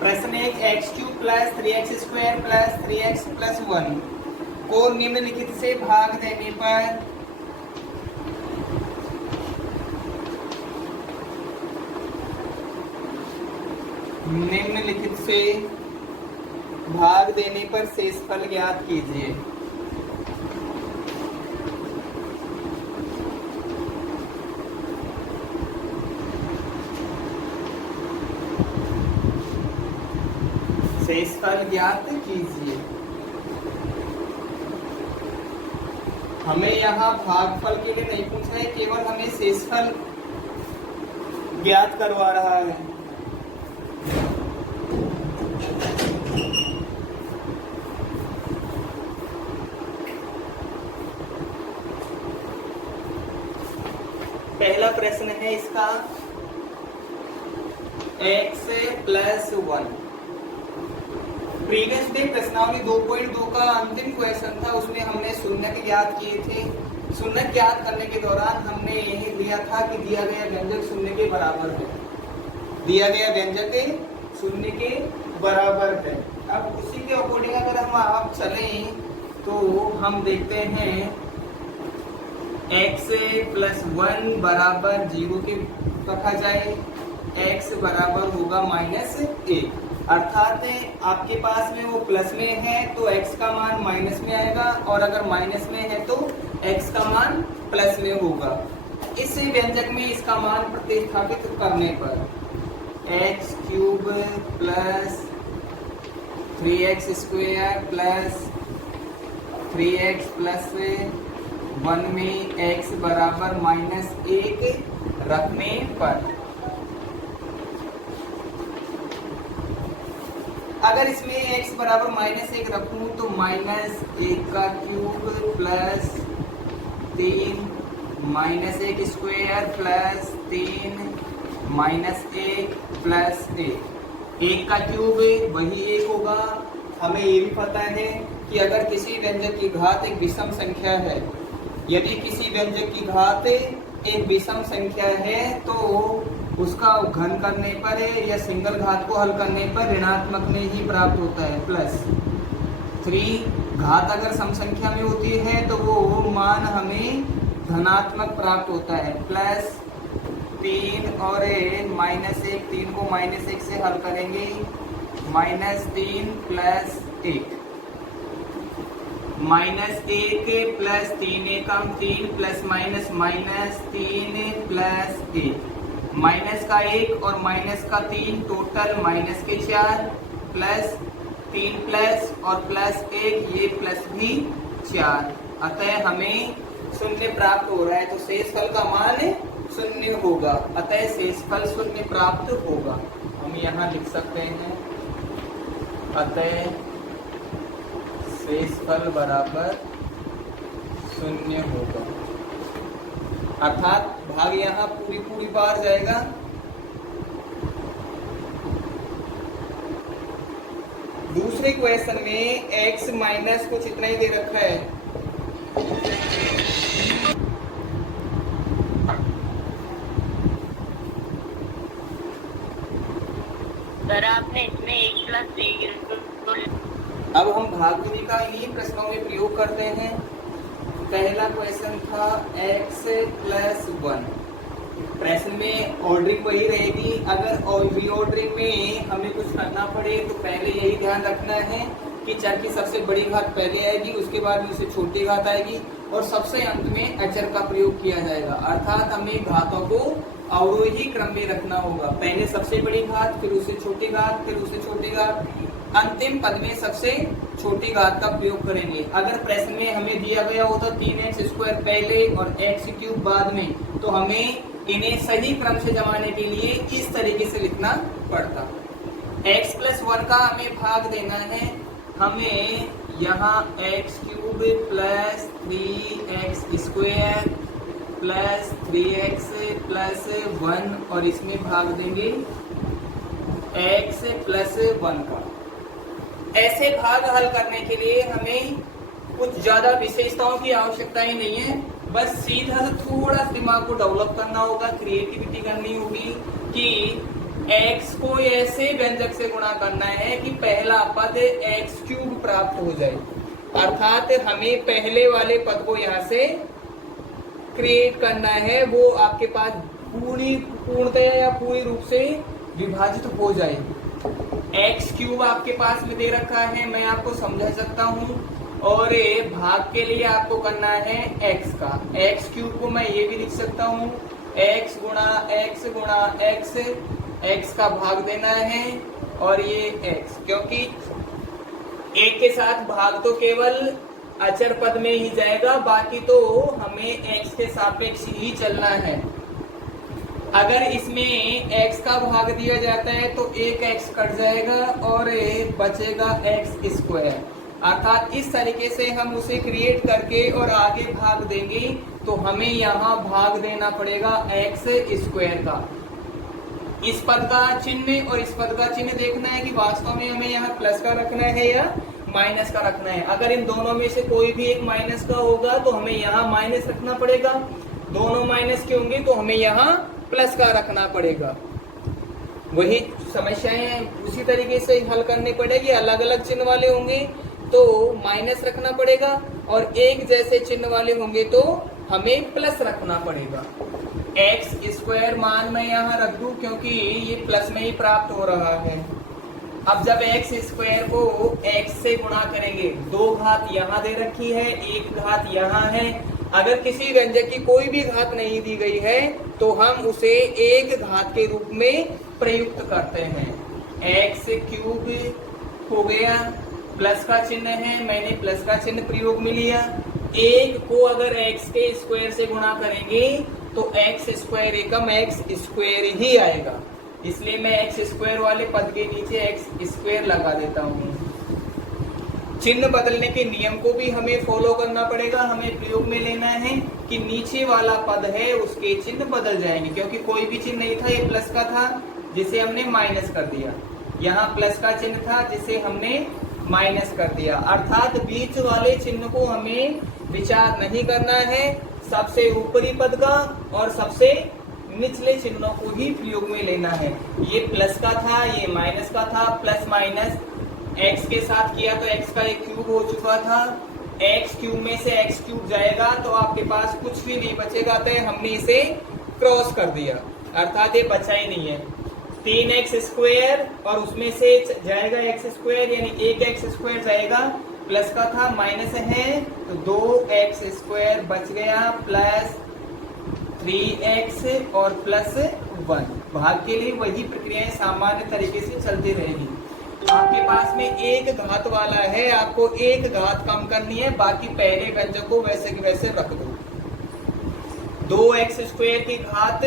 प्रश्न एक x³ plus 3x² plus 3x plus 1 को निम्नलिखित से भाग देने पर शेषफल ज्ञात कीजिए। शेषफल ज्ञात कीजिए। हमें यहाँ भागफल के लिए नहीं पूछा है, केवल हमें शेषफल ज्ञात करवा रहा है। पहला प्रश्न है इसका x प्लस 1। प्रीवियस डे प्रश्नावली 2.2 का अंतिम क्वेश्चन था, उसमें हमने शून्य ज्ञात किए थे। शून्य ज्ञात करने के दौरान हमने यही लिया था कि दिया गया व्यंजक शून्य के बराबर है। दिया गया व्यंजक शून्य के बराबर है। अब उसी के अकॉर्डिंग अगर हम आप चलें तो हम देखते हैं x प्लस 1 बराबर 0 के रखा जाए, x बराबर होगा -1। अर्थात आपके पास में वो प्लस में है तो x का मान माइनस में आएगा, और अगर माइनस में है तो x का मान प्लस में होगा। इस व्यंजक में इसका मान प्रतिस्थापित करने पर x³ plus 3x² plus 3x plus 1 में x बराबर -1 रखने पर, अगर इसमें x बराबर -1 रखूं तो -1 का क्यूब प्लस 3 -1² प्लस 3 -1 प्लस 1 का क्यूब वही 1 होगा। हमें ये भी पता है कि अगर किसी व्यंजक की घात एक विषम संख्या है, यदि किसी व्यंजक की घात एक विषम संख्या है तो उसका घन करने पर या सिंगल घात को हल करने पर ऋणात्मक में ही प्राप्त होता है प्लस 3। घात अगर सम संख्या में होती है तो वो मान हमें धनात्मक प्राप्त होता है प्लस 3 और -1। 3 को -1 से हल करेंगे -3 प्लस 1 -1 प्लस 3 एकम 3 प्लस -3 प्लस 1 माइनस का 1 और माइनस का 3 टोटल -4 प्लस 3 प्लस और प्लस 1 ये प्लस भी 4। अतः हमें शून्य प्राप्त हो रहा है, तो शेषफल का मान शून्य होगा। अतः शेषफल शून्य प्राप्त होगा। हम यहाँ लिख सकते हैं अतः शेषफल बराबर शून्य होगा। अर्थात भाग यहाँ पूरी बार जाएगा। दूसरे क्वेश्चन में x माइनस कुछ इतना ही दे रखा है। सर आपने इसमें 1 प्लस 0। अब हम भागविधि का इन्हीं प्रश्नों में प्रयोग करते हैं। पहला क्वेश्चन था x प्लस 1। प्रश्न में ऑर्डरिंग वही रहेगी। अगर रीऑर्डरिंग में हमें कुछ करना पड़े तो पहले यही ध्यान रखना है कि चर की सबसे बड़ी घात पहले आएगी, उसके बाद में उससे छोटी घात आएगी और सबसे अंत में अचर का प्रयोग किया जाएगा। अर्थात हमें घातों को अवरोही क्रम में रखना होगा। पहले सबसे बड़ी घात, फिर उससे छोटी घात, फिर उससे छोटी घात, अंतिम पद में सबसे छोटी घात का प्रयोग करेंगे। अगर प्रश्न में हमें दिया गया होता 3x² पहले और x³ बाद में, तो हमें इन्हें सही क्रम से जमाने के लिए इस तरीके से लिखना पड़ता। x प्लस 1 का हमें भाग देना है। हमें यहाँ x³ plus 3x² plus 3x plus 1 और इसमें भाग देंगे x प्लस 1 का। ऐसे भाग हल करने के लिए हमें कुछ ज्यादा विशेषताओं की आवश्यकता ही नहीं है, बस सीधा थोड़ा दिमाग को डेवलप करना होगा, क्रिएटिविटी करनी होगी कि x को ऐसे व्यंजक से गुणा करना है कि पहला पद x³ प्राप्त हो जाए, अर्थात हमें पहले वाले पद को यहाँ से क्रिएट करना है, वो आपके पास पूर्णतया या पूरी रूप से विभाजित हो जाए। x³ आपके पास में दे रखा है, मैं आपको समझा सकता हूँ, और ये भाग के लिए आपको करना है x का। x³ को मैं ये भी लिख सकता हूँ x गुणा x, x का भाग देना है, और ये x, क्योंकि एक के साथ भाग तो केवल अचर पद में ही जाएगा, बाकी तो हमें x के सापेक्ष ही चलना है। अगर इसमें x का भाग दिया जाता है तो एक x कट जाएगा और बचेगा x², अर्थात इस तरीके से हम उसे क्रिएट करके और आगे भाग देंगे तो हमें यहाँ भाग देना पड़ेगा x² का। इस पद का चिन्ह और इस पद का चिन्ह देखना है कि वास्तव में हमें यहाँ प्लस का रखना है या माइनस का रखना है। अगर इन दोनों में से कोई भी एक माइनस का होगा तो हमें यहाँ माइनस रखना पड़ेगा, दोनों माइनस के होंगे तो हमें यहाँ प्लस का रखना पड़ेगा। वही समस्याएं उसी तरीके से हल करनी पड़ेगी। अलग अलग चिन्ह वाले होंगे तो माइनस रखना पड़ेगा, और एक जैसे चिन्ह वाले होंगे तो हमें प्लस रखना पड़ेगा। x² मान मैं यहाँ रख दूं क्योंकि ये प्लस में ही प्राप्त हो रहा है। अब जब x² को x से गुणा करेंगे, 2 घात यहाँ दे रखी है, 1 घात यहाँ है। अगर किसी व्यंजक की कोई भी घात नहीं दी गई है तो हम उसे एक घात के रूप में प्रयुक्त करते हैं। x³ हो गया, प्लस का चिन्ह है, मैंने प्लस का चिन्ह प्रयोग में लिया। 1 को अगर x के स्क्वायर से गुणा करेंगे तो x² एकम x² ही आएगा, इसलिए मैं x² वाले पद के नीचे x² लगा देता हूँ। चिन्ह बदलने के नियम को भी हमें फॉलो करना पड़ेगा। हमें प्रयोग में लेना है कि नीचे वाला पद है उसके चिन्ह बदल जाएंगे, क्योंकि कोई भी चिन्ह नहीं था, ये प्लस का था जिसे हमने माइनस कर दिया, यहाँ प्लस का चिन्ह था जिसे हमने माइनस कर दिया, अर्थात बीच वाले चिन्ह को हमें विचार नहीं करना है, सबसे ऊपरी पद का और सबसे निचले चिन्हों को ही प्रयोग में लेना है। ये प्लस का था, ये माइनस का था, प्लस माइनस x के साथ किया तो x का एक क्यूब हो चुका था, x³ में से x³ जाएगा तो आपके पास कुछ भी नहीं बचेगा, तो हमने इसे क्रॉस कर दिया, अर्थात ये बचा ही नहीं है। 3x² और उसमें से जाएगा x², यानी 1x² जाएगा, प्लस का था माइनस है तो 2x² बच गया, प्लस 3x और प्लस 1। भाग के लिए वही प्रक्रियाएं सामान्य तरीके से चलती रहेगी। आपके पास में एक घात वाला है, आपको एक घात कम करनी है, बाकी पहले व्यंजक को वैसे के वैसे रख दो। 2x² की घात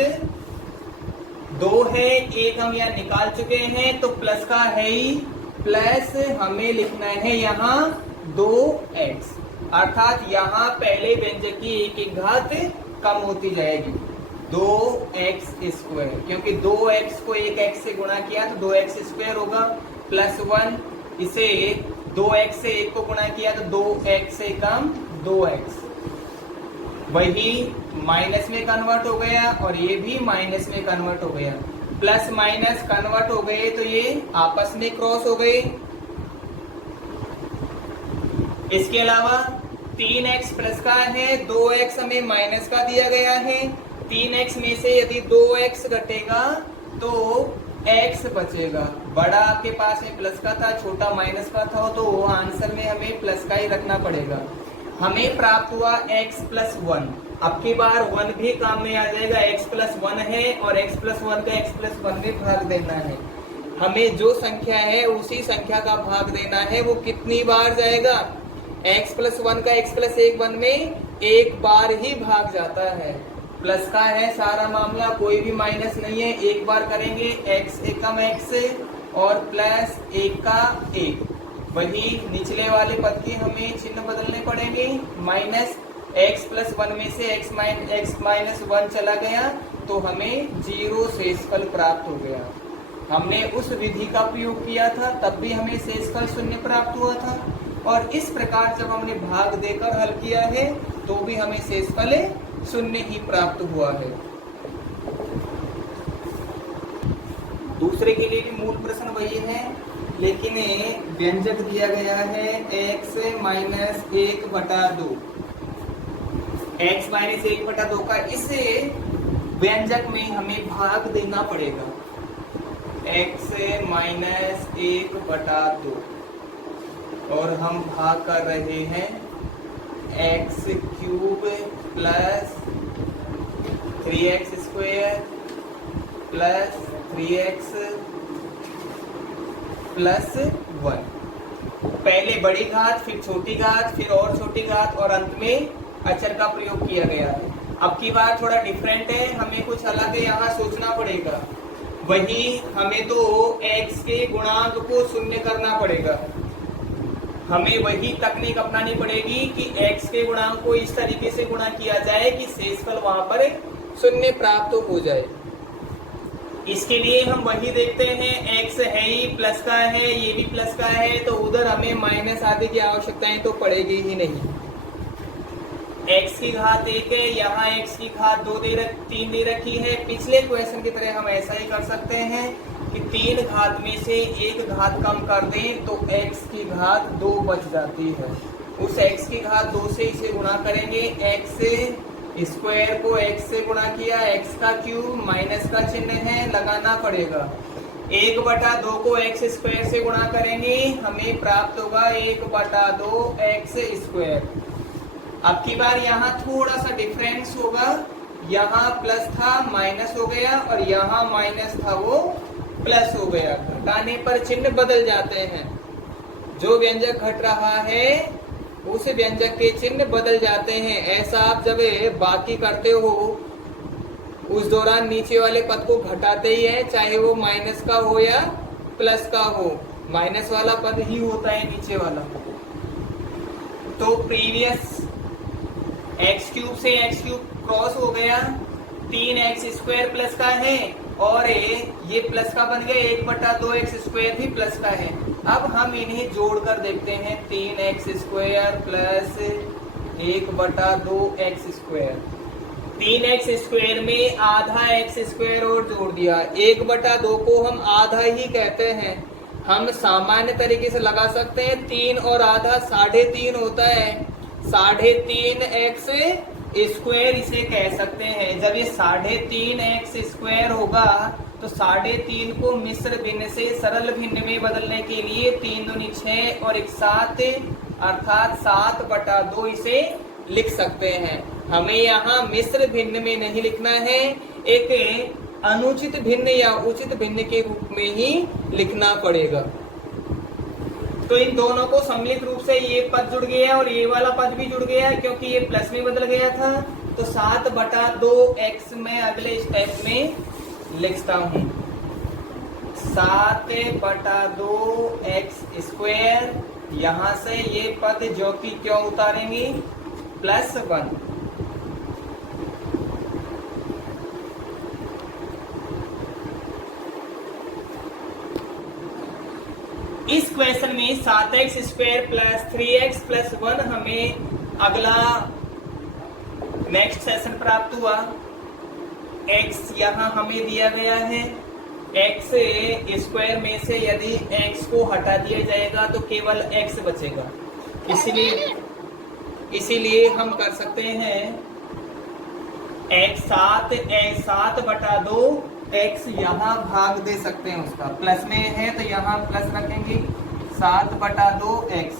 2 है, एक हम यहाँ निकाल चुके हैं तो प्लस का है ही, प्लस हमें लिखना है यहाँ 2x, अर्थात यहाँ पहले व्यंजक की एक घात कम होती जाएगी, 2x², क्योंकि 2x को 1x से गुणा किया तो 2x² होगा, प्लस 1, इसे 2x से 1 को गुणा किया तो 2x से कम 2x, वही माइनस में कन्वर्ट हो गया और ये भी माइनस में कन्वर्ट हो गया, प्लस माइनस कन्वर्ट हो गए तो ये आपस में क्रॉस हो गए। इसके अलावा 3x प्लस का है, 2x हमें माइनस का दिया गया है, 3x में से यदि 2x घटेगा तो x बचेगा, बड़ा आपके पास में प्लस का था, छोटा माइनस का था, तो आंसर में हमें प्लस का ही रखना पड़ेगा। हमें प्राप्त हुआ x+1, अब की बार 1 भी काम में आ जाएगा, x+1 है और x+1 का x+1 में भाग देना है। हमें जो संख्या है उसी संख्या का भाग देना है, वो कितनी बार जाएगा, x+1 का x+1 में एक बार ही भाग जाता है, प्लस का है सारा मामला, कोई भी माइनस नहीं है, एक बार करेंगे, x एकम x और प्लस 1 का 1, वही निचले वाले पद की हमें चिन्ह बदलने पड़ेंगे, माइनस x+1 में से x-1 चला गया तो हमें 0 शेषफल प्राप्त हो गया। हमने उस विधि का प्रयोग किया था तब भी हमें शेषफल 0 प्राप्त हुआ था, और इस प्रकार जब हमने भाग देकर हल किया है तो भी हमें शेषफल 0 ही प्राप्त हुआ है। दूसरे के लिए भी मूल प्रश्न वही है, लेकिन व्यंजक दिया गया है x माइनस 1/2। x माइनस 1/2 का इस व्यंजक में हमें भाग देना पड़ेगा। x माइनस 1/2 और हम भाग कर रहे हैं x cube plus 3x square plus 3x plus 1। पहले बड़ी घात, फिर छोटी घात, फिर और छोटी घात और अंत में अचर का प्रयोग किया गया है। अब की बात थोड़ा डिफरेंट है, हमें कुछ अलग यहाँ सोचना पड़ेगा। वही हमें तो x के गुणांक को शून्य करना पड़ेगा। हमें वही तकनीक अपनानी पड़ेगी कि x के गुणांक को इस तरीके से गुणा किया जाए कि शेषफल वहां पर शून्य प्राप्त हो जाए। इसके लिए हम वही देखते हैं, x है ही प्लस का है, ये भी प्लस का है, तो उधर हमें माइनस आदि की आवश्यकताएं तो पड़ेगी ही नहीं। x की घात 1 है, यहाँ x की घात 3 दे रखी है। पिछले क्वेश्चन की तरह हम ऐसा ही कर सकते हैं कि 3 घात में से 1 घात कम कर दें तो x की घात 2 बच जाती है। उस x की घात 2 से इसे गुणा करेंगे, x स्क्वायर को x से गुणा किया, x का क्यूब माइनस का चिन्ह है, लगाना पड़ेगा। 1/2 को x स्क्वायर से गुणा करेंगे, हमें प्राप्त होगा 1/2 x स्क्वायर। अब की बार यहाँ थोड़ा सा डिफरेंस होगा, यहाँ प्लस था माइनस हो गया और यहाँ माइनस था वो प्लस हो गया। घटाने पर चिन्ह बदल जाते हैं। जो व्यंजक घट रहा है उस व्यंजक के चिन्ह बदल जाते हैं। ऐसा आप जब बाकी करते हो उस दौरान नीचे वाले पद को घटाते ही है, चाहे वो माइनस का हो या प्लस का हो, माइनस वाला पद ही होता है नीचे वाला। तो प्रीवियस एक्स क्यूब से एक्स क्यूब क्रॉस हो गया, 3x स्क्वायर प्लस का है और ये प्लस का बन गया, 1/2 x स्क्वायर भी प्लस का है। अब हम इन्हें जोड़कर देखते हैं, 3x square plus 1/2 x square. 3x square में आधा x स्क्वायर और जोड़ दिया, 1/2 को हम आधा ही कहते हैं। हम सामान्य तरीके से लगा सकते हैं, 3 और आधा 3.5 होता है, 3.5x स्क्वायर इसे कह सकते हैं। जब ये 3.5x स्क्वायर होगा तो 3.5 को मिश्र भिन्न से सरल भिन्न में बदलने के लिए 3 दूनी 6 और 1 7 अर्थात 7/2 इसे लिख सकते हैं। हमें यहाँ मिश्र भिन्न में नहीं लिखना है, एक अनुचित भिन्न या उचित भिन्न के रूप में ही लिखना पड़ेगा। तो इन दोनों को सम्मिलित रूप से ये पद जुड़ गया और ये वाला पद भी जुड़ गया, क्योंकि ये प्लस में बदल गया था। तो 7/2x मैं अगले स्टेप में लिखता हूँ, 7/2x स्क्वायर। यहाँ से ये पद जो कि क्यों उतारेंगे, +1। इस क्वेश्चन में 7x square plus 3x plus 1 हमें अगला नेक्स्ट सेशन प्राप्त हुआ। x यहाँ हमें दिया गया है, x स्क्वायर में से यदि x को हटा दिया जाएगा तो केवल x बचेगा। इसीलिए हम कर सकते हैं x 7/2 x यहाँ भाग दे सकते हैं, उसका प्लस में है तो यहाँ प्लस रखेंगे, 7/2 x।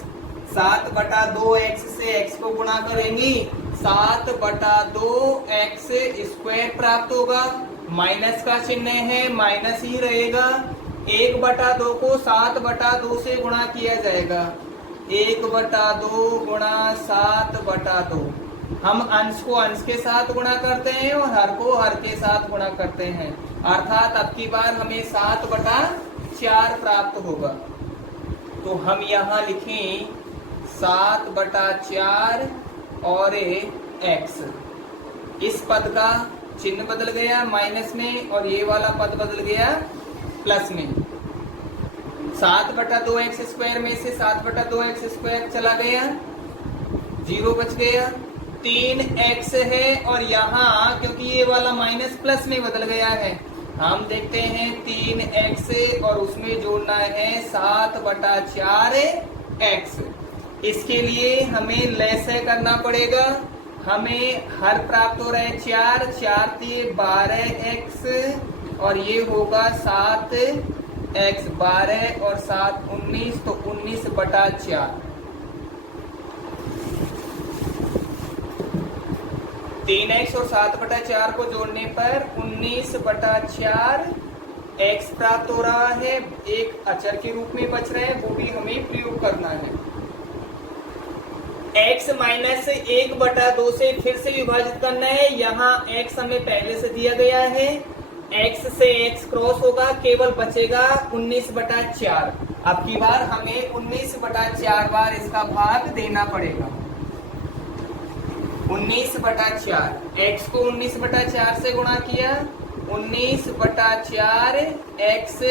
7/2 x से x को गुणा करेंगे, 7/2 x स्क्वायर प्राप्त होगा। माइनस का चिन्ह है, माइनस ही रहेगा। 1/2 को 7/2 से गुणा किया जाएगा, 1/2 गुणा 7/2। हम अंश को अंश के साथ गुणा करते हैं और हर को हर के साथ गुणा करते हैं, अर्थात अब की बार हमें 7/4 प्राप्त होगा। तो हम यहाँ लिखें 7/4 और x। इस पद का चिन्ह बदल गया माइनस में और ये वाला पद बदल गया प्लस में। 7/2 x स्क्वायर में से 7/2 x स्क्वायर चला गया, 0 बच गया। 3x है और यहाँ क्योंकि ये वाला माइनस प्लस में बदल गया है हम देखते हैं 3x और उसमें जोड़ना है 7/4x। इसके लिए हमें लैसे करना पड़ेगा। हमें हर प्राप्त हो रहा है 4, 4 12x और ये होगा 7x, 12 और 7 19, तो 19/4। 3x और 7/4 को जोड़ने पर 19/4 x प्राप्त हो रहा है। एक अचर के रूप में बच रहा है, वो भी हमें प्रयोग करना है। x माइनस 1/2 से फिर से विभाजित करना है। यहाँ x हमें पहले से दिया गया है, x से x क्रॉस होगा, केवल बचेगा 19/4। अब की बार हमें 19/4 बार इसका भाग देना पड़ेगा। 19/4, x को 19/4 से गुणा किया, 19/4 x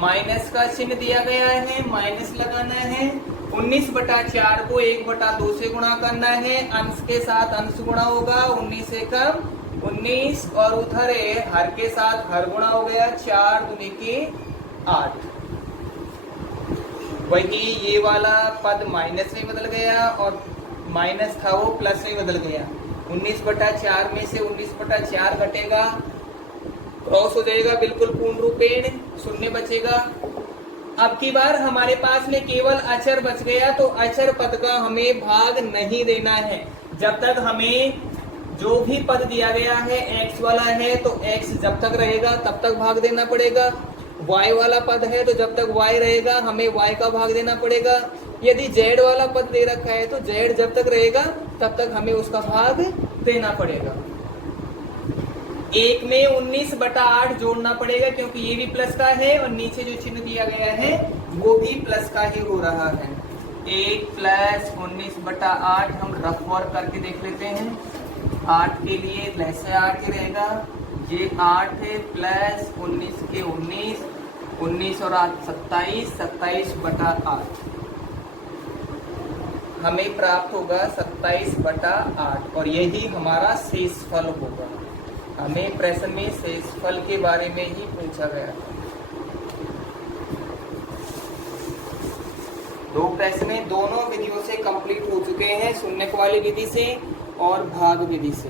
माइनस का चिन्ह दिया गया है, माइनस लगाना है। 19/4 को 1/2 से गुणा करना है, अंश के साथ अंश गुणा होगा, 19 से कम 19 और उधर हर के साथ हर गुणा हो गया, 4 दूनी के 8। वही ये वाला पद माइनस में बदल गया और माइनस था वो प्लस में बदल गया। 19/4 में से 19/4 घटेगा, क्रॉस हो जाएगा बिल्कुल पूर्ण रूपेण, शून्य बचेगा। अब की बार हमारे पास में केवल अचर बच गया, तो अचर पद का हमें भाग नहीं देना है। जब तक हमें जो भी पद दिया गया है x वाला है, तो x जब तक रहेगा तब तक भाग देना पड़ेगा। y वाला पद है तो जब तक y रहेगा हमें y का भाग देना पड़ेगा। यदि z वाला पद दे रखा है तो z जब तक रहेगा तब तक हमें उसका भाग देना पड़ेगा। एक में 19/8 जोड़ना पड़ेगा क्योंकि ये भी प्लस का है और नीचे जो चिन्ह दिया गया है वो भी प्लस का ही हो रहा है। 1 + 19/8 हम रफ वर्क करके देख लेते हैं। 8 के लिए लैसे 8 ही रहेगा, ये 8 प्लस 19 के 19, 19 और 8 27, 27/8 हमें प्राप्त होगा 27/8 और यही हमारा शेषफल होगा। हमें प्रश्न में शेषफल के बारे में ही पूछा गया था। 2 प्रश्न दोनों विधियों से कंप्लीट हो चुके हैं, शून्यक वाली विधि से और भाग विधि से।